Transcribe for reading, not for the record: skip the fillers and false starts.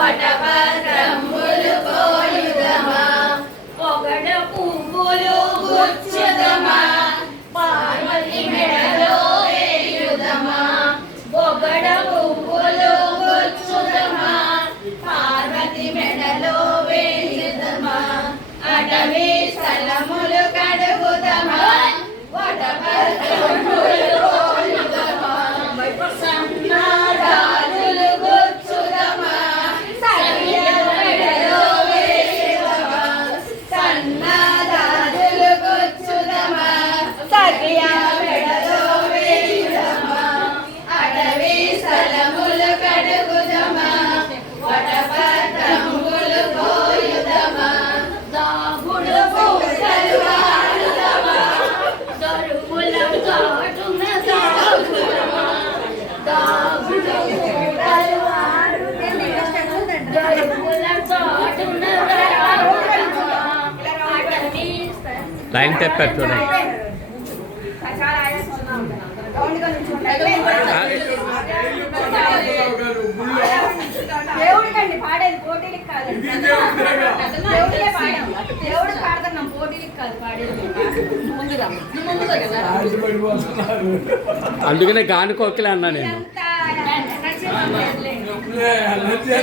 వటపత్రంబులు పోయుదమా పొగడ పువ్వులు గుచ్చుదమా పార్వతి మెడలో వేయుదమా పొగడ పువ్వులు గుచ్చుదమా పార్వతి మెడలో వేయుదమా అటవీ స్థలములు కడుగుదమా వటపత్రంబులు పోయుదమా సన్నారాజులు గుచ్చుదమా సరియా మెడలో వేయుదమా సన్నారాజులు గుచ్చుదమా సరియా మెడలో వేయుదమా అటవీ స్థలములు కడుగుదమా వటపత్రంబులు పోయుదమా దాగుడు పూతలు ఆడుదమా దరువుల చాటున సాగుదమా దాగుడు పూతలు ఆడుదమా దరువుల చాటున సాగుదమా అటవీ లైన్ తెప్పారు చూడండి. దేవుడికండి పాడేది పోటీలకు కాదండి. దేవుడికే పాడాం. దేవుడు పాడుతున్నాం, పోటీలకు కాదు పాడేది. ముందుగా కదా అందుకనే గాను కోకిల అన్నా నేను. ఇదంతా నడిచే